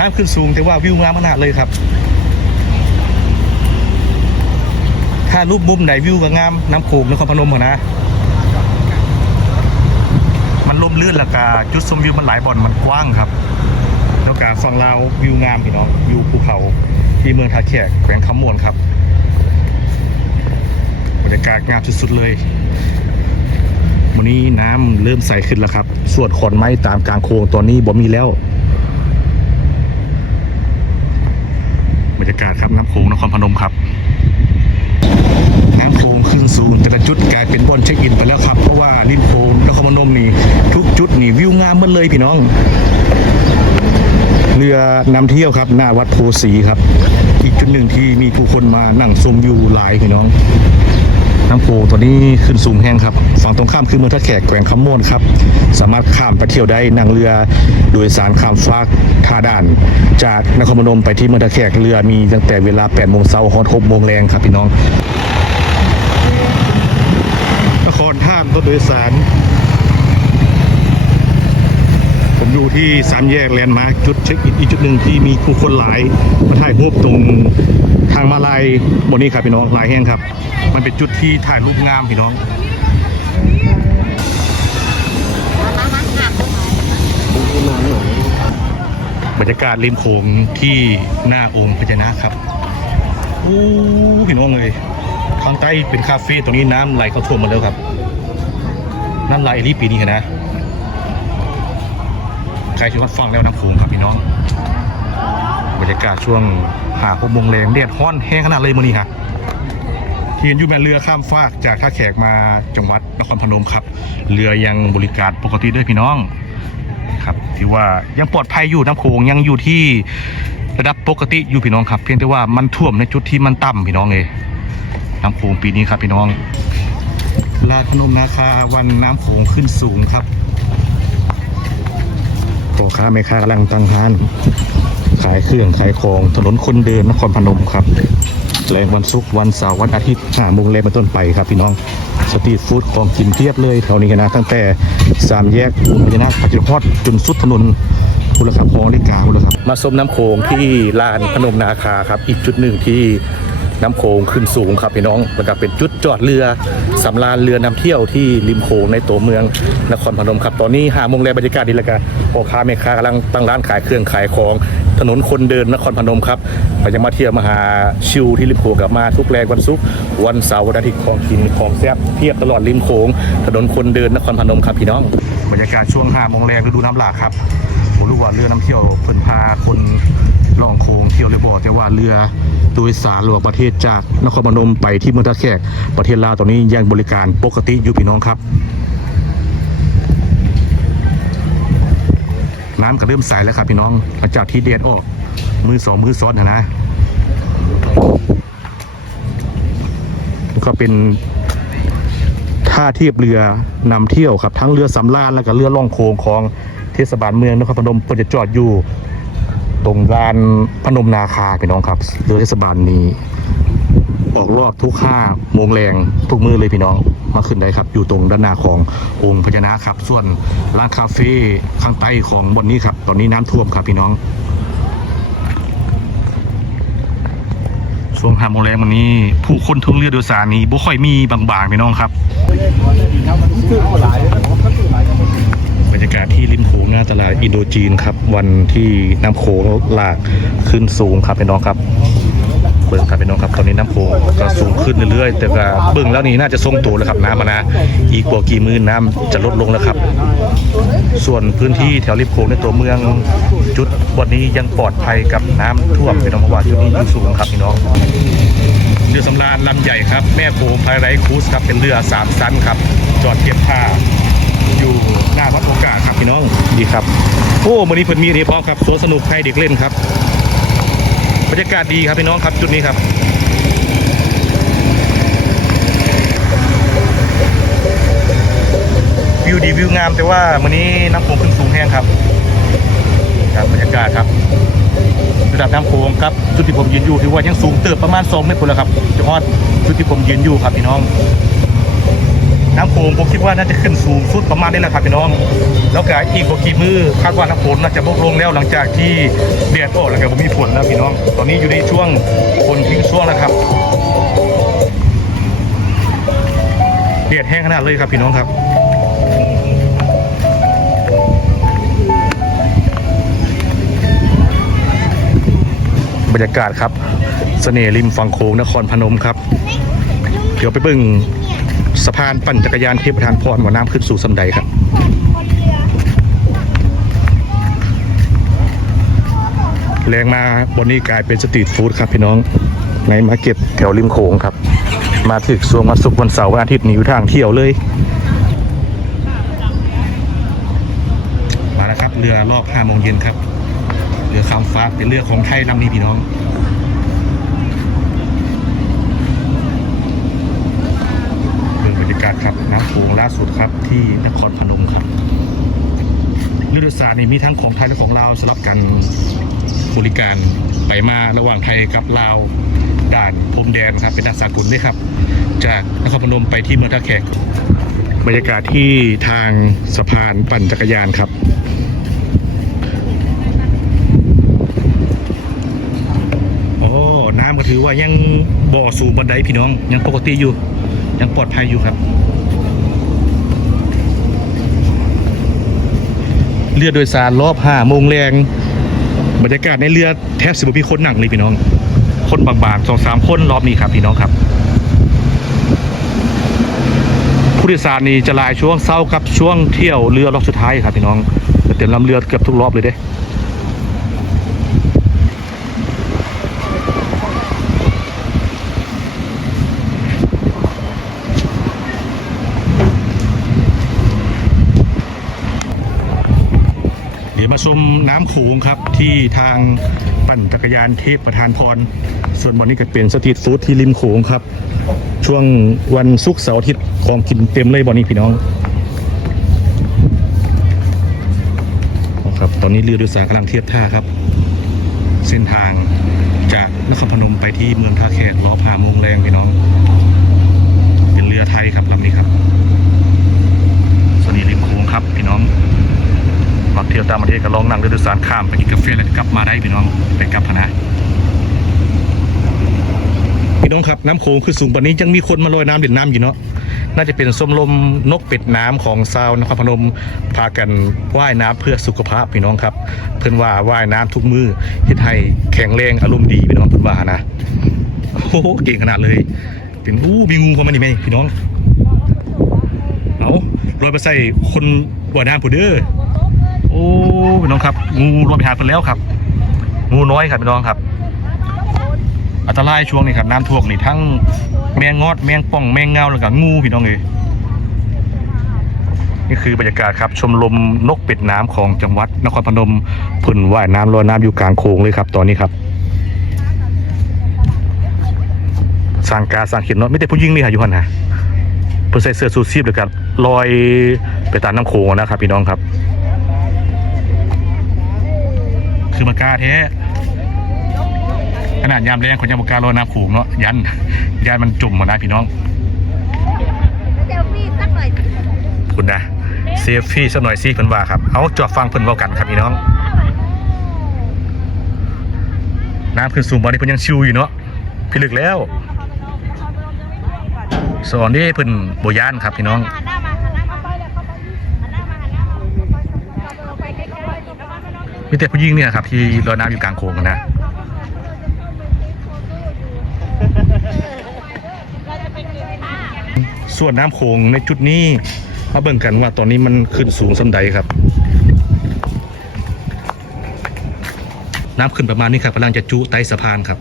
น้ำขึ้นสูงแต่ว่าวิวงามขนาดเลยครับ ถ้ารูปมุมไหนวิวก็งามน้ำโขงนครพนมอนะ มันลมลื่นละกาจุดชมวิวมันหลายบ่อนมันกว้างครับ แล้วการฝั่งลาววิวงามพี่น้องวิวภูเขาที่เมืองท่าแขกแขวงคำมวนครับบรรยากาศงามสุดๆเลยวันนี้น้ำเริ่มใสขึ้นแล้วครับ ส่วนขอนไม้ตามกลางโค้งตอนนี้บ่มีแล้ว บรรยากาศครับน้ำโขงนครพนมครับน้ำโขงขึ้นสูงแต่ละจุดกลายเป็นบอนเช็คอินไปแล้วครับ เพราะว่าริมโขงนครพนมนี่ทุกจุดนี่วิวงามหมดเลยพี่น้อง เรือนำเที่ยวครับ หน้าวัดโพสีครับ อีกจุดหนึ่งที่มีผู้คนมานั่งชมอยู่หลายพี่น้อง น้ำโขงตัวนี้ขึ้นสูงแห้งครับ ฝั่งตรงข้ามคือเมืองท่าแขกแขวงคำม่วนครับ สามารถข้ามไปเที่ยวได้นั่งเรือโดยสารข้ามฟากท่าด่าน จากนครพนมไปที่เมืองท่าแขกเรือมีตั้งแต่เวลา8โมงเช้าฮอด6โมงแรงครับพี่น้อง นครท่ามรถโดยสาร ผมอยู่ที่สามแยกแลนด์มาร์คจุดเช็คอินอีกจุดหนึ่งที่มีผู้คนหลายมาถ่ายรูปตรง ทางมาลายบนนี้ครับพี่น้องลายแห่งครับ มันเป็นจุดที่ถ่ายรูปงามพี่น้องบรรยากาศริมโขงที่หน้าองค์พญานาคครับอู้พี่น้องเลยทางใต้เป็นคาเฟ่ตรงนี้น้ำไหลเข้าท่วมหมดแล้วครับน้ำไหลรีปีนี้นะใครที่วัดฟังแล้วน้ำโขงครับพี่น้อง บรรยากาศช่วงหาหกโมงแรงแดดฮ้อนแห้งขนาดเลยมื้อนี้ครับที่เห็นอยู่แม่เรือข้ามฟากจากท่าแขกมาจังหวัดนครพนมครับ เรือยังบริการปกติด้วยพี่น้องครับที่ว่ายังปลอดภัยอยู่น้ำโขงยังอยู่ที่ระดับปกติอยู่พี่น้องครับ เพียงแต่ว่ามันท่วมในจุดที่มันต่ำพี่น้องเลยน้ำโขงปีนี้ครับพี่น้องลาดพนมนาคาวันน้ำโขงขึ้นสูงครับ พ่อค้าแม่ค้ากำลังตั้งร้าน ขายเครื่องขายของถนนคนเดินนครพนมครับแรงวันศุกร์วันเสาร์วันอาทิตย์ห้าโมงแรงเป็นต้นไปครับพี่น้องสตรีทฟู้ดของกินเทียบเลยแถวนี้นะตั้งแต่สามแยกอุณพยนาปัจจุบันจนสุดถนนบุรคาพอลิกาบุรครับมาสมน้ำโขงที่ลานพนมนาคาครับ อีกจุดหนึ่งที่ น้ำโขงขึ้นสูงครับพี่น้องแล้วก็เป็นจุดจอดเรือสำราญเรือนำเที่ยวที่ริมโขงในตัวเมืองนครพนมครับตอนนี้หาโมงแรงบรรยากาศดีแล้วกันพ่อค้าแม่ค้ากำลังตั้งร้านขายเครื่องขายของถนนคนเดินนครพนมครับไปจะมาเที่ยวมาหาชิวที่ริมโขงกลับมาทุกแรงวันศุกร์วันเสาร์วันอาทิตย์ของกินของแซ่บเทียบตลอดริมโขงถนนคนเดินนครพนมครับพี่น้องบรรยากาศช่วงหาโมงแรงฤดูน้ำหลากครับผมรู้ว่าเรือน้ำเที่ยวเพิ่นพาคน ล่องโขงเที่ยวเลยบอกแต่ว่าเรือโดยสารหลวงประเทศจากนครพนมไปที่เมืองท่าแขกประเทศลาวตอนนี้ยังบริการปกติอยู่พี่น้องครับ น้ำก็เริ่มใสแล้วครับพี่น้องหลังจากที่เดดออกมือสองมือซ้อนนะนะก็เป็นท่าเทียบเรือนำเที่ยวครับทั้งเรือสำราญแล้วก็เรือล่องโค้งของเทศบาลเมืองนครพนมเพิ่นจะจอดอยู่ ตรงลานพนมนาคาพี่น้องครับเรือเทศบาลนี้ ออกรอบทุกห้าโมงแรงทุกมือเลยพี่น้องมาขึ้นได้ครับ อยู่ตรงด้านหน้าขององค์พญานาคครับ ส่วนร้านคาเฟ่ข้างใต้ของบนนี้ครับ ตอนนี้น้ำท่วมครับพี่น้องช่วงห้าโมงแรงวันนี้ ผู้คนทุ่งเรือโดยสารนี้บ่ค่อยมีบางๆพี่น้องครับ รยากาศที่ริมโขงหน้าตลาดอินโดจีนครับ วันที่น้ำโขงหลากขึ้นสูงครับพี่น้องครับ เบิ่งครับพี่น้องครับ ตอนนี้น้ำโขงก็สูงขึ้นเรื่อยๆ แต่ก็เบิ่งแล้วนี่น่าจะทรงตัวแล้วครับน้ำมานะ อีกบ่ากี่มือน้ำจะลดลงแล้วครับ ส่วนพื้นที่แถวริมโขงในตัวเมืองจุดวันนี้ยังปลอดภัยกับน้ำท่วมพี่น้องเพราะว่าจุดนี้ยู่สูงครับพี่น้องเรือสำราญลำใหญ่ครับ แม่โขงพายไรคูสครับเป็นเรือสามชั้นครับ จอดเทียบท่า อยู่หน้าวัดโอกาสครับพี่น้องดีครับ โอ้วันนี้เพิ่นมีเรียพร้อมครับสวนสนุกให้เด็กเล่นครับบรรยากาศดีครับพี่น้องครับจุดนี้ครับวิวดีวิวงามแต่ว่าวันนี้น้ำโขงขึ้นสูงแห้งครับครับบรรยากาศครับระดับน้ำโขงครับจุดที่ผมยืนอยู่ถือว่ายังสูงเติบประมาณ2เมตรคนแล้วครับจะฮอดจุดที่ผมยืนอยู่ครับพี่น้อง น้ำโขงผมคิดว่าน่าจะขึ้นสูงสุดประมาณนี้แหละครับพี่น้อง แล้วก็อีกบกี่มือคาดว่าน้ำฝนน่าจะลดลงแล้วหลังจากที่แดดออกแล้วก็บ่มีฝนแล้วพี่น้อง ตอนนี้อยู่ในช่วงฝนทิ้งช่วงแล้วครับแดดแห้งขนาดเลยครับพี่น้องครับบรรยากาศครับเสน่ห์ริมฝั่งโขงนครพนมครับ เดี๋ยวไปบิ่ง สะพานปั่นจักรยานเทพประธานพรว่าน้ำขึ้นสู่สำใดครับแรงมาบนนี้กลายเป็นสตรีทฟู้ดครับพี่น้องในมาเก็ตแถวริมโขงครับ มาถึงช่วงวันศุกร์วันเสาร์วันอาทิตย์นี้อยู่ทางเที่ยวเลย มาแล้วครับเรือรอบ5โมงเย็นครับเรือคำฟ้าเป็นเรือของไทยลำนี้พี่น้อง เรื่องบรรยากาศครับน้ำโขงล่า สุดครับที่นครพนมครับเรือโดยสารนี่มีทั้งของไทยและของลาวสลับกันบริการไปมาระหว่างไทยกับลาวด่านพรมแดนครับเป็นด่านสากลด้วยครับ จากนครพนมไปที่เมืองท่าแขกบรรยากาศที่ทางสะพานปั่นจักรยานครับโอ้น้ำก็ถือว่ายังบ่อสูงบันไดพี่น้อง ยังปกติอยู่ ยังปลอดภัยอยู่ครับ เรือโดยสารรอบห้าโมงแรงบรรยากาศในเรือแทบสิบมีคนหนังเลยพี่น้อง คนบางๆสองสามคนรอบนี้ครับพี่น้องครับผู้โดยสารนี่จะลายช่วงเศร้ากับช่วงเที่ยวเรือรอบสุดท้ายครับพี่น้องเต็มลำเรือเกือบทุกรอบเลยเด้ เดี๋ยวมา ชมน้ำโขงครับที่ทางปั่นจักรยานเทพประธานพร ส่วนวันนี้ก็เป็นสตรีทฟู้ดที่ริมโขงครับ ช่วงวันศุกร์เสาร์อาทิตย์ของกินเต็มเลยบอนนี้พี่น้องครับตอนนี้เรือโดยสารกำลังเทียบท่าครับ เส้นทางจากนครพนมไปที่เมืองท่าแขกล้อพาโมงแรงพี่น้อง เป็นเรือไทยครับลำนี้ครับส่วนนี้ริมโขงครับพี่น้อง มาเที่ยวตางประเทศก็ลองนั่งเรือโดยสารข้ามไปกินกาแฟแล้วกลับมาได้พี่น้องไปกลับพนะพี่น้องครับน้ำโขงคือสูงปานนี้ยังมีคนมาลอยน้ำเด่นน้ำอยู่เนาะน่าจะเป็นส้มลมนกเป็ดน้ำของซาวนครพนมพากันว่ายน้ำเพื่อสุขภาพพี่น้องครับ เพื่อนว่าว่ายน้ำทุกมือเฮ็ดให้แข็งแรงอารมณ์ดีพี่น้องเพื่อนว่านะโอ้โหเก่งขนาดเลยเป็นอู้มีงูเข้ามานี่ไหมพี่น้องเอาลอยไปใส่คนว่ายน้ำผู้เด้อ โอ้พี่น้องครับ งูรวมไปหาคนแล้วครับ งูน้อยครับพี่น้องครับ อันตรายช่วงนี้ครับน้ำท่วมนี่ทั้งแมงงอดแมงป่องแมงเงาแล้วก็งูพี่น้องเลยนี่คือบรรยากาศครับชมรมนกเป็ดน้ำของจังหวัดนครพนมพุ่นว่ายน้ำลอยน้ำอยู่กลางโขงเลยครับ ตอนนี้ครับสร้างการสร้างเขียนเนาะไม่แต่ผู้หญิงนี่ค่ะยู่หันนะเพื่อใส่เสื้อสูทซีบเลยครับลอยไปตามน้ำโขงนะครับพี่น้องครับ คือมากาแท้ขนาดยามแรงคนยังมากล้ารน้ำขูงเนาะยันยันมันจุ่มหมดนะพี่น้องเซลฟี่สักหน่อยคุณนะเซฟฟี่สักหน่อยสิเพิ่นว่าครับเอาจอดฟังเพิ่นเว้ากันครับพี่น้องน้ำขึ้นสูงบอนี่เพิ่นยังชิวอยู่เนาะพี่ลึกแล้วสอนนี่เพิ่นโบย่านครับพี่น้อง หันหน้ามาหันหน้ามาหันหน้ามาหันหน้ามาไปใกล้ๆ มีแต่ผู้หญิงเนี่ยครับที่ลอยน้ำอยู่กลางโขงนะส่วนน้ำโขงในจุดนี้มาเบิ่งกันว่าตอนนี้มันขึ้นสูงสำใดครับ น้ำขึ้นประมาณนี้ครับกำลังจะจุใต้สะพานครับ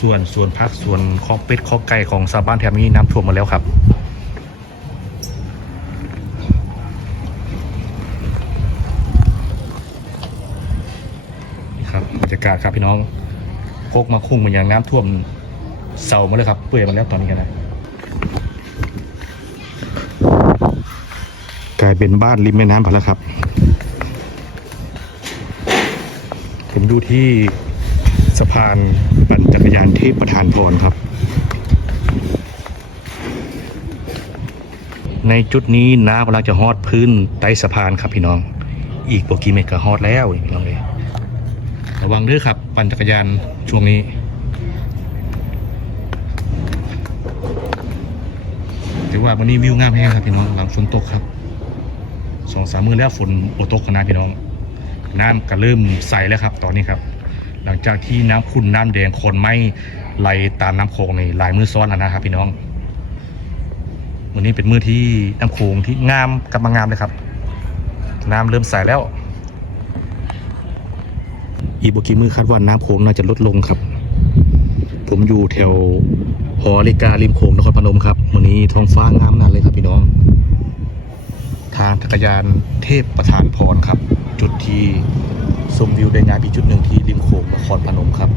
ส่วนส่วนพักส่วนคอกเป็ดคอกไก่ของชาวบ้านแถบนี้น้ำท่วมมาแล้วครับ นี่ครับบรรยา กาศครับพี่น้องโคกมาคุ้งเหมือนอย่างน้ำท่วมเสามาเลยครับ เปื่อยมาแล้วตอนนี้กันนะกลายเป็นบ้านริมแม่น้ำไปแล้วครับ ผมดูที่สะพานปั่นจักรยานเทพประธานพรครับ ในจุดนี้น้ำกำลังจะฮอดพื้นใต้สะพานครับพี่น้อง อีกโปกิเมตรก็ฮอดแล้วพี่น้องเลย ระวังเด้วยครับ ปั่นจักรยานช่วงนี้ ถือว่าวันนี้วิวงามแห้งครับพี่น้องหลังฝนตกครับสองสามมือแล้วฝนโอตกกันนะพี่น้อง น้ำก็เริ่มใสแล้วครับ ตอนนี้ครับ หลังจากที่น้ำขุ่นน้ำแดงคนไหมไหลตามน้ำโขงในหลายมือซ้อนแล้วนะครับ พี่น้องวันนี้เป็นมือที่น้ำโขงที่งามกำลังงามเลยครับ น้ำเริ่มใสแล้ว อีกบกี่มือคาดว่าน้ำโขงน่าจะลดลงครับ ผมอยู่แถวหอริการิมโขงนครพนมครับวันนี้ท้องฟ้างามนันเลยครับพี่น้อง ทางจักรยานเทพประธานพรครับ จุดที่ชมวิวได้งามอีกจุดหนึ่งที่ริมโขงนครพนมครับ